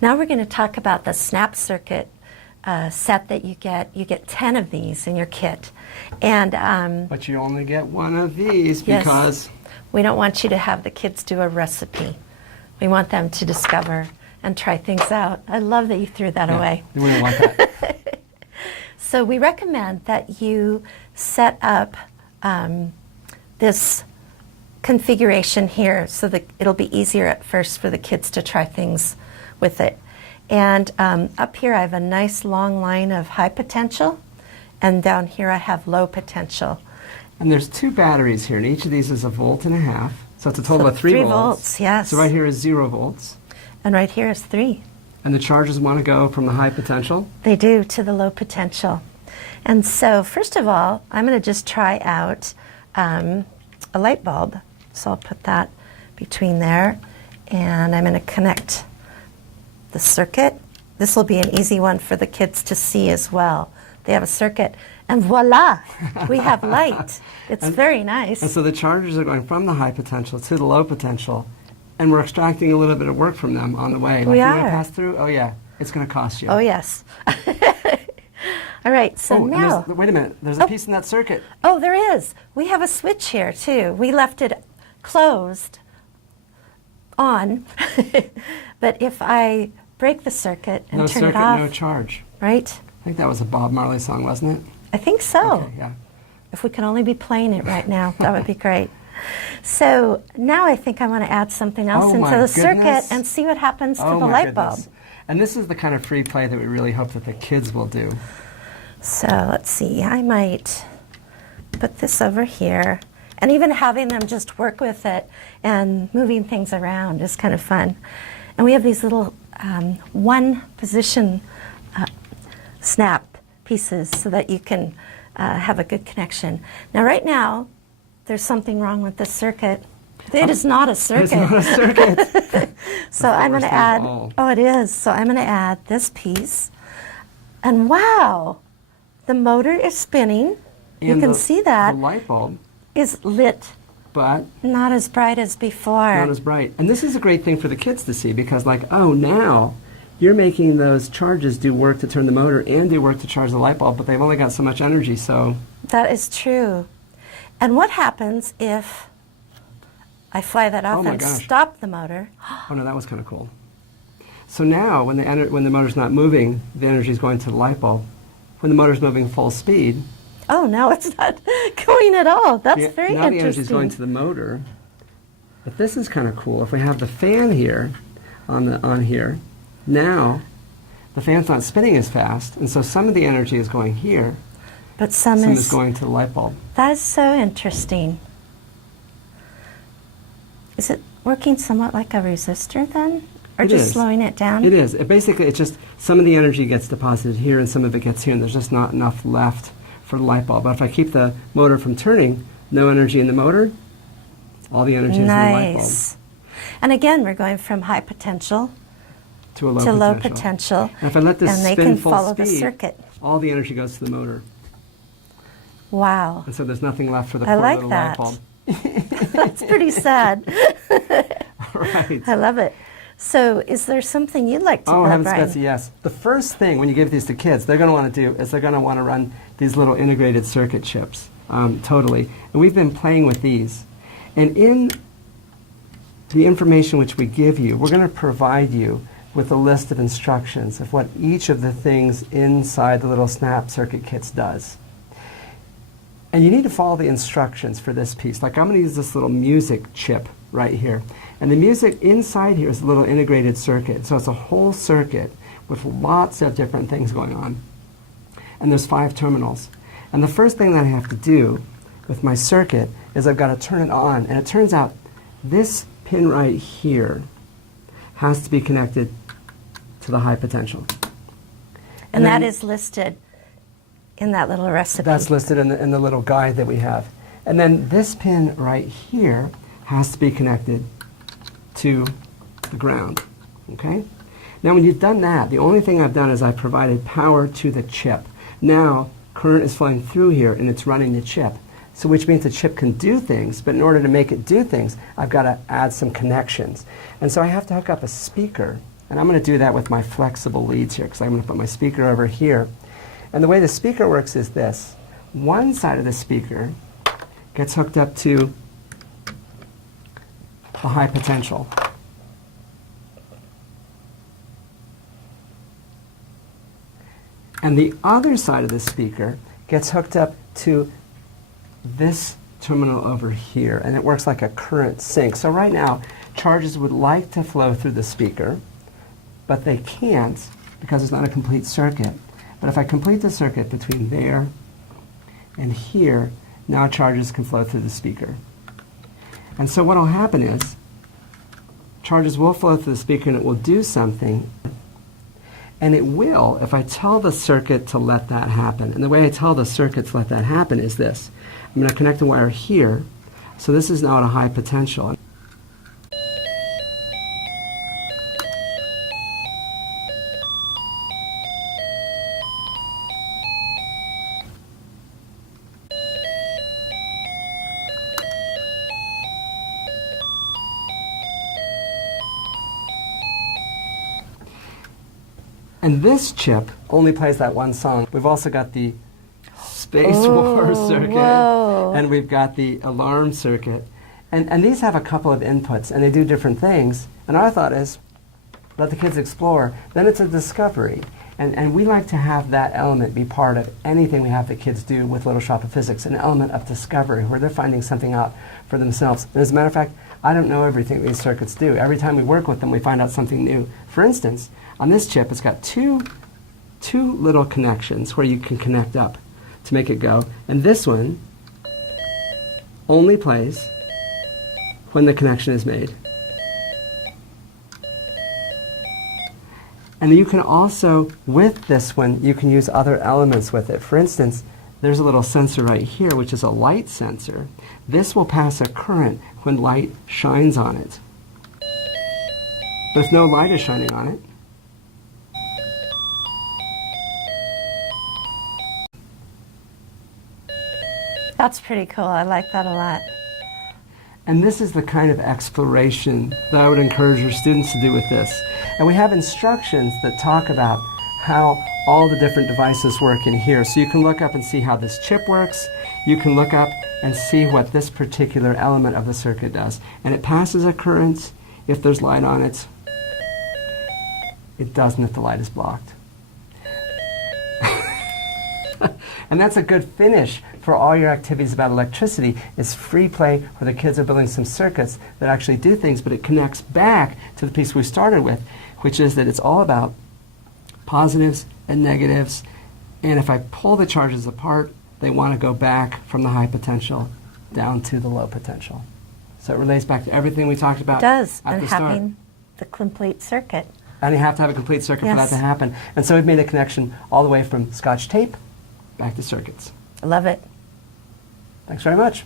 Now we're going to talk about the snap circuit set that you get. You get 10 of these in your kit. And but you only get one of these yes, because we don't want you to have the kids do a recipe. We want them to discover and try things out. I love that you threw that away. We wouldn't want that. So we recommend that you set up this configuration here so that it'll be easier at first for the kids to try things with it. And up here I have a nice long line of high potential, and down here I have low potential. And there's 2 batteries here, and each of these is 1.5 volts. So it's a total of 3 volts. 3 volts, yes. So right here is 0 volts. And right here is 3. And the chargers want to go from the high potential? They do, to the low potential. And so first of all, I'm going to just try out a light bulb. So I'll put that between there, and I'm going to connect the circuit. This will be an easy one for the kids to see as well. They have a circuit, and voila, we have light. It's very nice. And so the chargers are going from the high potential to the low potential, and we're extracting a little bit of work from them on the way. We you are. want to pass through? Oh yeah, it's going to cost you. Oh yes. All right, so now. Wait a minute, there's a piece in that circuit. Oh, there is. We have a switch here too. We left it closed on, but if I break the circuit and No turn circuit, it off, no charge. right? I think that was a Bob Marley song, wasn't it? I think so. Okay, yeah. If we could only be playing it right now, that would be great. So now I think I want to add something else into the circuit and see what happens to the light bulb. And this is the kind of free play that we really hope that the kids will do. So let's see, I might put this over here, and even having them just work with it and moving things around is kind of fun. And we have these little one position snap pieces so that you can have a good connection. Now right now, there's something wrong with this circuit. It is not a circuit. It's not a circuit. So I'm going to add, oh it is, so I'm going to add this piece. And wow, the motor is spinning. You can see that. The light bulb is lit, but not as bright as before. Not as bright. And this is a great thing for the kids to see because like, oh, now you're making those charges do work to turn the motor and do work to charge the light bulb, but they've only got so much energy, so. That is true. And what happens if I fly that off and stop the motor? Oh no, that was kind of cool. So now when the motor's not moving, the energy is going to the light bulb. When the motor's moving full speed. Oh, no, it's not going at all. That's very now interesting. The energy is going to the motor. But this is kind of cool. If we have the fan here, on here, now the fan's not spinning as fast, and so some of the energy is going here. But some is going to the light bulb. That is so interesting. Is it working somewhat like a resistor then? Or just slowing it down? It is. Basically, it's just some of the energy gets deposited here and some of it gets here, and there's just not enough left for the light bulb. But if I keep the motor from turning, no energy in the motor, all the energy is in the light bulb. And again, we're going from high potential to low potential. And if I let this spin full speed, the circuit. All the energy goes to the motor. Wow. And so there's nothing left for the poor little light bulb. That's pretty sad. Right. I love it. So is there something you'd like to Oh, Brian? heavens, Betsy, yes. The first thing when you give these to kids, they're going to want to do is they're going to want to run these little integrated circuit chips, totally. And we've been playing with these. And in the information which we give you, we're going to provide you with a list of instructions of what each of the things inside the little snap circuit kits does. And you need to follow the instructions for this piece. Like I'm going to use this little music chip right here. And the music inside here is a little integrated circuit. So it's a whole circuit with lots of different things going on. And there's 5 terminals. And the first thing that I have to do with my circuit is I've got to turn it on. And it turns out this pin right here has to be connected to the high potential. And that is listed in that little recipe. That's listed in the little guide that we have. And then this pin right here has to be connected to the ground, okay? Now when you've done that, the only thing I've done is I've provided power to the chip. Now current is flowing through here and it's running the chip. So which means the chip can do things, but in order to make it do things, I've got to add some connections. And so I have to hook up a speaker And I'm going to do that with my flexible leads here because I'm going to put my speaker over here. And the way the speaker works is this. One side of the speaker gets hooked up to the high potential. And the other side of the speaker gets hooked up to this terminal over here, and it works like a current sink. So right now, charges would like to flow through the speaker, but they can't because it's not a complete circuit. But if I complete the circuit between there and here, now charges can flow through the speaker. And so what will happen is charges will flow through the speaker and it will do something. And it will if I tell the circuit to let that happen. And the way I tell the circuit to let that happen is this. I'm going to connect a wire here. So this is now at a high potential. And this chip only plays that one song. We've also got the Space War circuit, whoa. and we've got the alarm circuit. And these have a couple of inputs, and they do different things. And our thought is, let the kids explore. Then it's a discovery. And we like to have that element be part of anything we have the kids do with Little Shop of Physics, an element of discovery where they're finding something out for themselves. And as a matter of fact, I don't know everything these circuits do. Every time we work with them, we find out something new. For instance, on this chip, it's got two little connections where you can connect up to make it go. And this one only plays when the connection is made. And you can also, with this one, you can use other elements with it. For instance, there's a little sensor right here, which is a light sensor. This will pass a current when light shines on it. But if no light is shining on it, That's pretty cool. I like that a lot. and this is the kind of exploration that I would encourage your students to do with this. And we have instructions that talk about how all the different devices work in here. So you can look up and see how this chip works. You can look up and see what this particular element of the circuit does. And it passes a current if there's light on it. It doesn't if the light is blocked. And that's a good finish for all your activities about electricity. It's free play where the kids are building some circuits that actually do things, but it connects back to the piece we started with, which is that it's all about positives and negatives. And if I pull the charges apart, they want to go back from the high potential down to the low potential. So it relates back to everything we talked about It does, at and the start. having the complete circuit. And you have to have a complete circuit for that Yes. to happen. And so we've made a connection all the way from Scotch tape back to circuits. I love it. Thanks very much.